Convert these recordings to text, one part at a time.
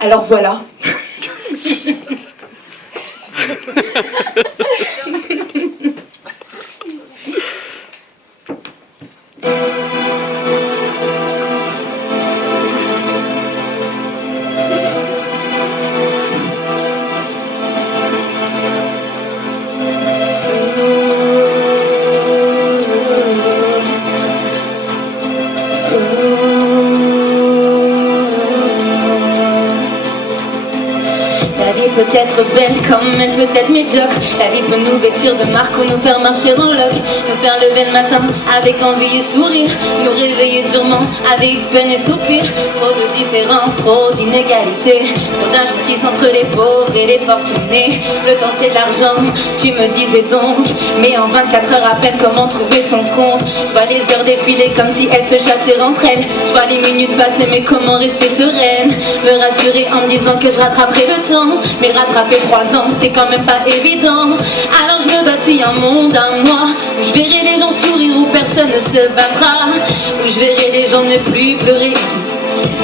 Alors voilà. Peut-être belle comme elle peut être médiocre. La vie peut nous vêtir de marque ou nous faire marcher en loc, nous faire lever le matin avec envie et sourire, nous réveiller durement avec peine et soupir. Trop de différences, trop d'inégalités, trop d'injustice entre les pauvres et les fortunés. Le temps c'est de l'argent, tu me disais donc, mais en 24 heures à peine comment trouver son compte. Je vois les heures défiler comme si elles se chassaient entre elles, je vois les minutes passer mais comment rester sereine, me rassurer en me disant que je rattraperai le temps. Mais rattraper 3 ans, c'est quand même pas évident. Alors je me bâtis un monde à moi, où je verrai les gens sourire, où personne ne se battra, où je verrai les gens ne plus pleurer,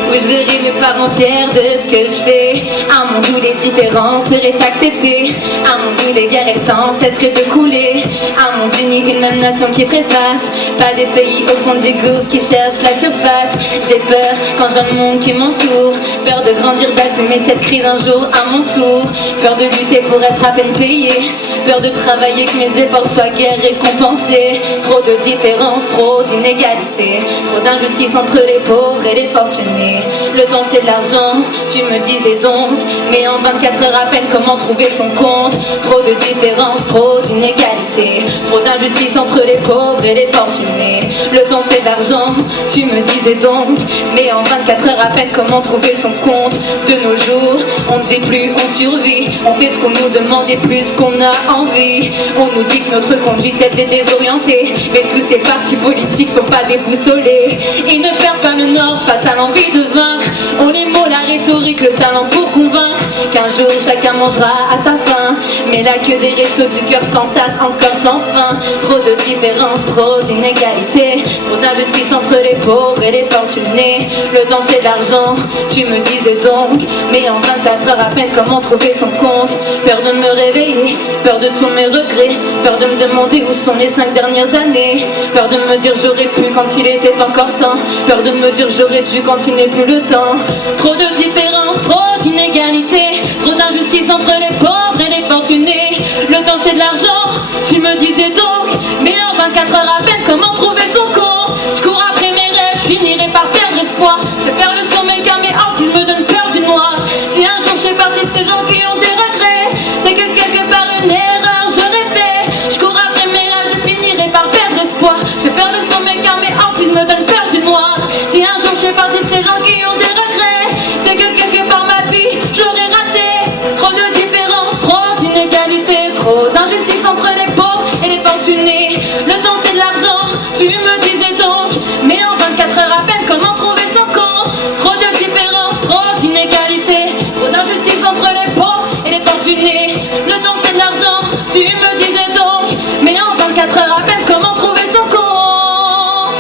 où je verrai mes parents fiers de ce que je fais. Un monde où les différences seraient acceptées, un monde où les guerres elles sans cesseraient de couler, un monde uni, une même nation qui trépasse, pas des pays au fond des gouffres qui cherchent la surface. J'ai peur quand je vois le monde qui m'entoure, peur de grandir, d'assumer cette crise un jour à mon tour, peur de lutter pour être à peine payé, peur de travailler que mes efforts soient guère récompensés. Trop de différences, trop d'inégalités, trop d'injustice entre les pauvres et les fortunés. Le temps c'est de l'argent, tu me disais donc, mais en 24 heures à peine comment trouver son compte. Trop de différences, trop d'inégalités, trop d'injustice entre les pauvres et les fortunés. Le temps c'est de l'argent, tu me disais donc, mais en 24 heures à peine comment trouver son compte. De nos jours, on ne vit plus, on survit, on fait ce qu'on nous demande et plus qu'on a envie. On nous dit que notre conduite est désorientée, mais tous ces partis politiques sont pas déboussolés. Ils ne perdent pas le nord face à l'envie de vaincre, ont les mots, la rhétorique, le talent pour convaincre qu'un jour chacun mangera à sa faim. Mais là que des restos du cœur s'entassent encore sans fin. Trop de différences, trop d'inégalités, trop d'injustice entre les pauvres et les fortunés. Le temps c'est de l'argent, tu me disais donc, mais en 24 heures à peine comment trouver son compte. Peur de me réveiller, peur de tous mes regrets, peur de me demander où sont les 5 dernières années, peur de me dire j'aurais pu quand il était encore temps, peur de me dire j'aurais dû quand il n'est plus le temps. Trop de différences, trop d'inégalités, trop d'injustice entre les pauvres et les fortunés. Le temps c'est de l'argent, tu me disais donc, mais en 24 heures à peine comment trouver son compte. Je cours après mes rêves, je finirai par perdre espoir. Je vais faire le sommeil car mes hantises me donnent peur du noir. Si un jour je fais partie de ces gens qui ont des regrets, c'est que quelque part une erreur j'aurais fait. Je cours après mes rêves, je finirai par perdre espoir. Je vais faire le sommeil car mes hantises me donnent peur du noir. Si un jour je fais partie de ces gens qui ont des regrets, c'est que quelque part ma vie j'aurais raté. Trop de différences, trop d'inégalités, trop d'injustice entre les pauvres et les fortunés. Le temps c'est de l'argent, tu me disais donc, mais en 24 heures à peine comment trouver son compte. Trop de différences, trop d'inégalités, trop d'injustice entre les pauvres et les fortunés. Le temps c'est de l'argent, tu me disais donc, mais en 24 heures à peine comment trouver son compte.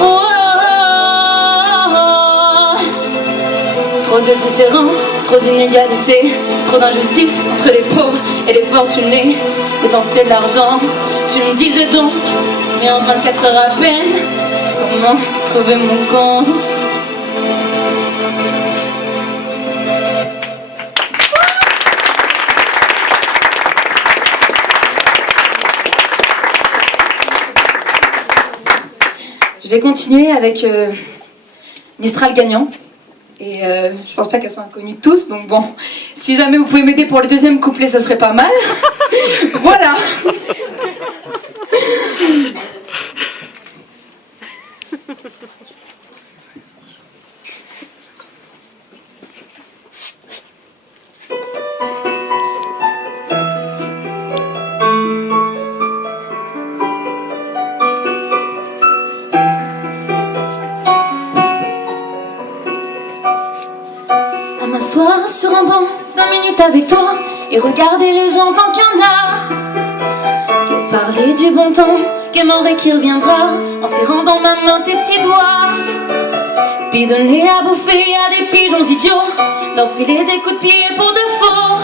Oh, oh, oh, oh. Trop de différences, trop d'inégalités, trop d'injustice entre les pauvres et les fortunés. Le temps c'est de l'argent, tu me disais donc, mais en 24 heures à peine comment trouver mon compte. Je vais continuer avec Mistral gagnant. Et je pense pas qu'elles soient inconnues de tous, donc bon, si jamais vous pouvez m'aider pour le deuxième couplet, ça serait pas mal. Voilà. M'asseoir sur un banc 5 minutes avec toi et regarder les gens tant qu'il y en a. Te parler du bon temps qui est mort et qui reviendra en serrant dans ma main tes petits doigts. puis donner à bouffer à des pigeons idiots, leur filer des coups de pied pour de faux,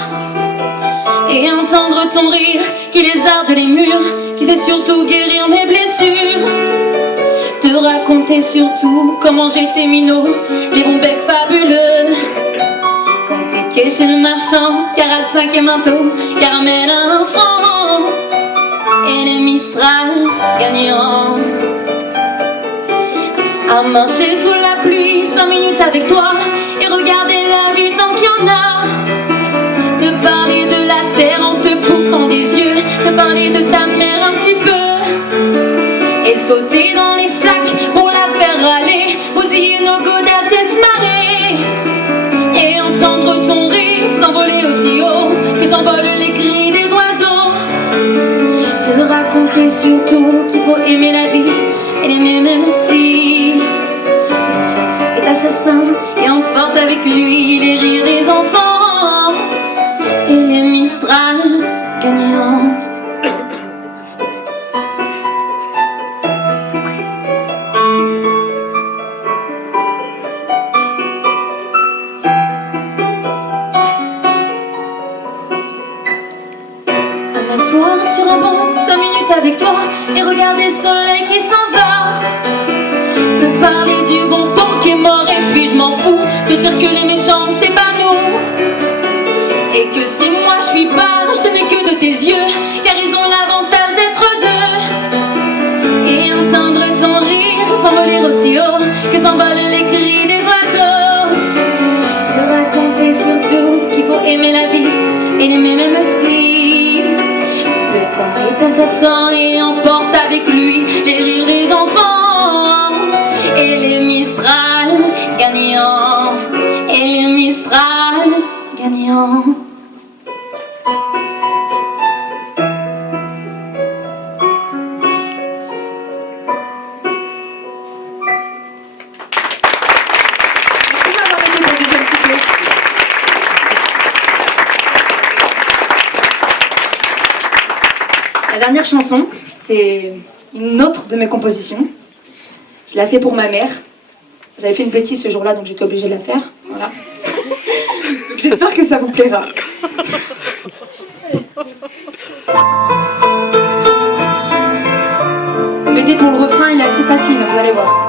et entendre ton rire qui lézarde les murs, qui sait surtout guérir mes blessures. Te raconter surtout comment j'étais minot, les bons becs fabuleux, compliqué chez le marchand, car à 5 et manteau, caramel un franc, et les Mistral gagnants. À marcher sous la pluie 5 minutes avec toi et regarder la vie tant qu'il y en a. Te parler de la terre en te bouffant des yeux, te parler de ta mère un petit peu, et sauter dans les flaques pour la faire râler, bousiller nos godasses et se marrer, et entendre ton rire s'envoler aussi haut que s'envolent les cris des oiseaux. Te raconter surtout qu'il faut aimer la vie et l'aimer même si le temps est assassin et emporte avec lui les rires des enfants et les Mistral gagnants. À m'asseoir sur un banc 5 minutes avec toi et regarder le soleil qui s'en va. Te parler du bon temps qui est mort et puis je m'en fous. Te dire que les méchants c'est pas nous, et que si moi je suis barge ce n'est que de tes yeux, car ils ont l'avantage d'être deux, et entendre ton rire s'envoler aussi haut que s'envolent les cris des oiseaux. Te raconter surtout qu'il faut aimer la vie et l'aimer même si le temps est assassin et emporte avec lui les rires des enfants et les Mistral gagnants, et les Mistral gagnants. La dernière chanson, c'est une autre de mes compositions. Je l'ai fait pour ma mère. J'avais fait une bêtise ce jour-là, donc j'étais obligée de la faire. Voilà. Donc j'espère que ça vous plaira. Faut m'aider pour le refrain, il est assez facile, vous allez voir.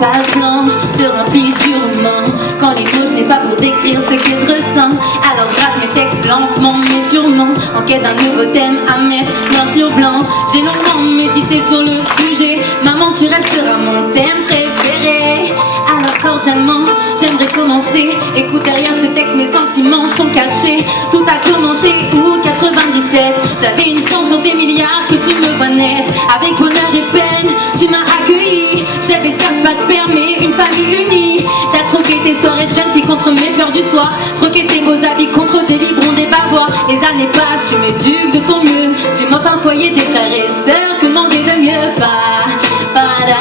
Page blanche se remplit durement quand les mots je n'ai pas pour décrire ce que je ressens. Alors je gratte mes textes lentement mais sûrement en quête d'un nouveau thème à mettre noir sur blanc. J'ai longuement médité sur le sujet. Maman, tu resteras mon thème préféré. Alors cordialement j'aimerais commencer. Écoute, derrière ce texte mes sentiments sont cachés. Tout a commencé août 97. J'avais une chance sur tes milliards que tu me vois naître. Avec bonheur et peine tu m'as accueilli. J'avais certes pas de père mais une famille unie. T'as troqué tes soirées de jeune fille contre mes peurs du soir. Troqué tes beaux habits contre des biberons, des bavoirs. Les années passent, tu m'éduques de ton mieux. Tu m'offres un foyer, des frères et sœurs. Que demander de mieux? Pas la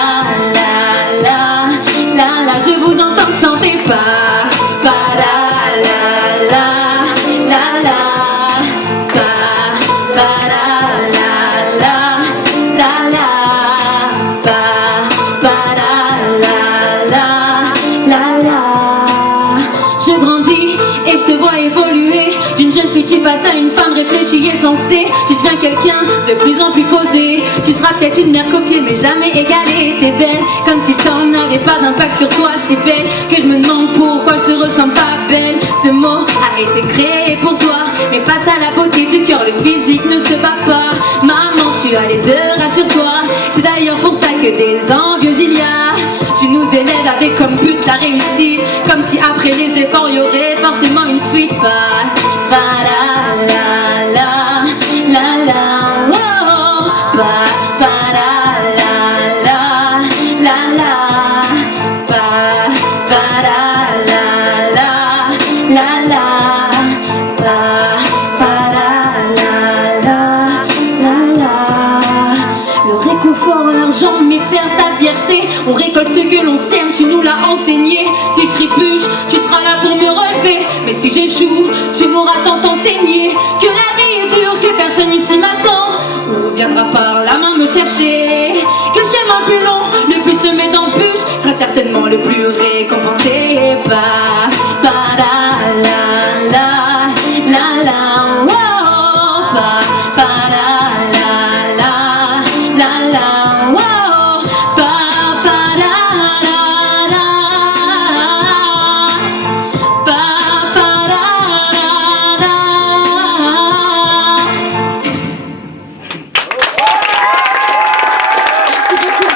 la la la la. Je vous entends chanter pas la la la la la. Je grandis et je te vois évoluer. D'une jeune fille tu passes à une femme réfléchie et sensée. Tu deviens quelqu'un de plus en plus posé. Tu seras peut-être une mère copiée mais jamais égalée. T'es belle comme si le temps n'avait pas d'impact sur toi. Si belle que je me demande pourquoi je te ressens pas belle. Ce mot a été créé pour toi, mais face à la beauté du cœur le physique ne se bat pas. Maman, tu as les deux, rassure-toi. C'est d'ailleurs pour ça que des envieux il y a. Tu nous élèves avec comme but la réussite, comme si après les efforts y aurait forcément une suite. Pas la la la la la. Oh. récolte ce que l'on sème, tu nous l'as enseigné. Si je trébuche, tu seras là pour me relever. Mais si j'échoue, tu m'auras tant enseigné. Que la vie est dure, que personne ici m'attend, ou viendra par la main me chercher. Que le chemin plus long, le plus semé d'embûches, sera certainement le plus récompensé. Bye.